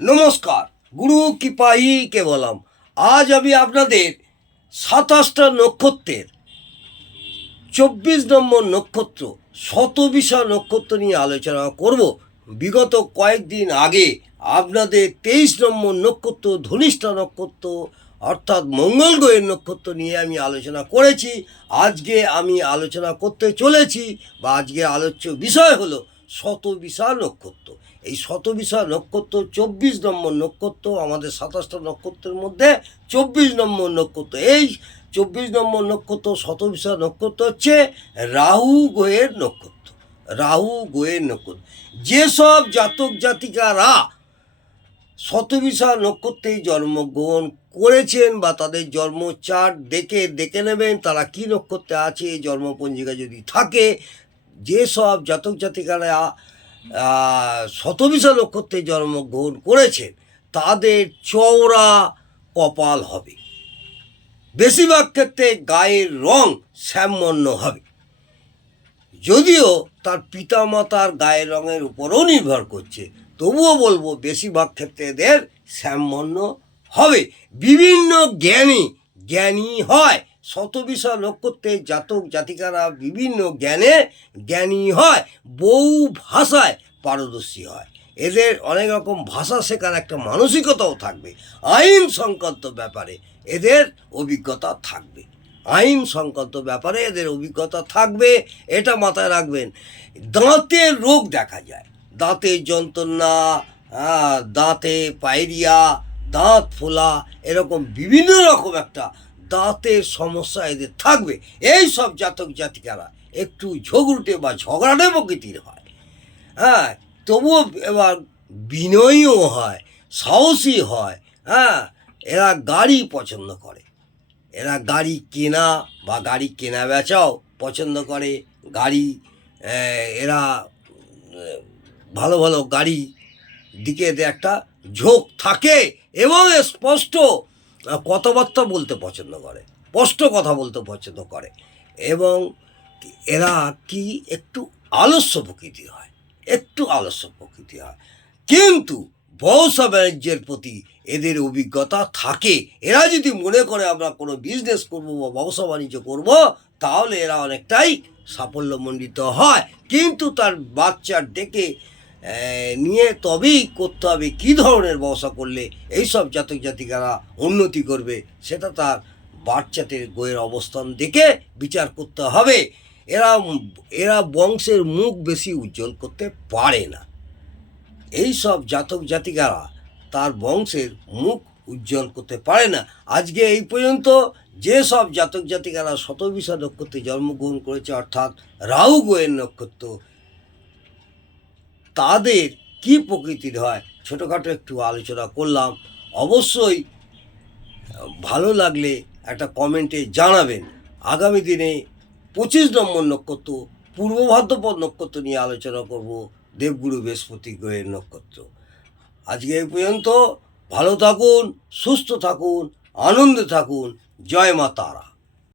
নমস্কার, গুরু কৃপাই কেবলম। আজ আমি আপনাদের সাতাশটা নক্ষত্রের চব্বিশ নম্বর নক্ষত্র, শতবিশা নক্ষত্র নিয়ে আলোচনা করব। বিগত কয়েকদিন আগে আপনাদের তেইশ নম্বর নক্ষত্র, ধনিষ্ঠা নক্ষত্র, অর্থাৎ মঙ্গল গ্রহের নক্ষত্র নিয়ে আমি আলোচনা করেছি। আজকে আমি আলোচনা করতে চলেছি, বা আজকে আলোচ্য বিষয় হলো শতবিশা নক্ষত্র। এই শত শতবিশা নক্ষত্র চব্বিশ নম্বর নক্ষত্র, আমাদের সাতাশটা নক্ষত্রের মধ্যে চব্বিশ নম্বর নক্ষত্র। এই চব্বিশ নম্বর নক্ষত্র, শত শতবিশা নক্ষত্র হচ্ছে রাহু গ্রহের নক্ষত্র। রাহু গ্রহের নক্ষত্র। যেসব জাতক জাতিকারা শতবিশা নক্ষত্রে জন্মগ্রহণ করেছেন বা তাদের জন্ম চার্ট দেখে দেখে নেবেন তারা কি নক্ষত্রে আছে জন্মপঞ্জিকা যদি থাকে যেসব জাতক জাতিকারা শতবিশা নক্ষত্রে জন্মগ্রহণ করেছেন, তাদের চওড়া কপাল হবে। বেশিরভাগ ক্ষেত্রে গায়ের রং শ্যামবর্ণ হবে। যদিও তার পিতামাতার গায়ের রঙের উপরও নির্ভর করছে, তবুও বলব বেশিরভাগ ক্ষেত্রে এদের শ্যামবর্ণ হবে। বিভিন্ন জ্ঞানী জ্ঞানী হয়। শতবিশা নক্ষত্রের জাতক জাতিকারা বিভিন্ন জ্ঞানে জ্ঞানী হয়, বহু ভাষায় পারদর্শী হয়। এদের অনেক রকম ভাষা শেখার একটা মানসিকতাও থাকবে। আইন সংক্রান্ত ব্যাপারে এদের অভিজ্ঞতা থাকবে। আইন সংক্রান্ত ব্যাপারে এদের অভিজ্ঞতা থাকবে, এটা মাথায় রাখবেন। দাঁতের রোগ দেখা যায়। দাঁতের যন্ত্রণা দাঁতে পায়রিয়া, দাঁত ফোলা, এরকম বিভিন্ন রকম একটা দাঁতের সমস্যা এদের থাকবে। এই সব জাতক জাতিকারা একটু ঝগড়ুটে বা ঝগড়াটে প্রকৃতির হয়। হ্যাঁ তবুও এবার বিনয়ীও হয়, সাহসী হয় হ্যাঁ এরা গাড়ি পছন্দ করে। এরা গাড়ি কেনা বা গাড়ি কেনা বেচাও পছন্দ করে। গাড়ি এরা ভালো ভালো গাড়ি দিকে একটা ঝোঁক থাকে এবং স্পষ্ট কথাবার্তা বলতে পছন্দ করে, স্পষ্ট কথা বলতে পছন্দ করে এবং এরা কি একটু আলস্য প্রকৃতি হয়, একটু আলস্য প্রকৃতি হয়। কিন্তু ব্যবসা বাণিজ্যের প্রতি এদের অভিজ্ঞতা থাকে। এরা যদি মনে করে আমরা কোনো বিজনেস করব বা ব্যবসা বাণিজ্য করব, তাহলে এরা অনেকটাই সাফল্যমণ্ডিত হয়। কিন্তু তার বাচ্চার ডেকে নিয়ে তবেই করতে হবে, কী ধরনের ব্যবসা করলে এইসব জাতক জাতিকারা উন্নতি করবে, সেটা তার বাচ্চাদের গোয়ের অবস্থান দেখে বিচার করতে হবে। এরা এরা বংশের মুখ বেশি উজ্জ্বল করতে পারে না। এই সব জাতক জাতিকারা তার বংশের মুখ উজ্জ্বল করতে পারে না। আজকে এই পর্যন্ত যে সব জাতক জাতিকারা শতবিশা নক্ষত্রে জন্মগ্রহণ করেছে, অর্থাৎ রাহু গোয়ের নক্ষত্র তাদের কি প্রকৃতির হয়? ছোটোখাটো একটু আলোচনা করলাম। অবশ্যই ভালো লাগলে একটা কমেন্টে জানাবেন। আগামী দিনে পঁচিশ নম্বর নক্ষত্র, পূর্ব ভাদ্রপদ নক্ষত্র নিয়ে আলোচনা করব, দেবগুরু বৃহস্পতি গ্রহের নক্ষত্র। আজকে এই পর্যন্ত, ভালো থাকুন, সুস্থ থাকুন, আনন্দে থাকুন। জয় মা তারা।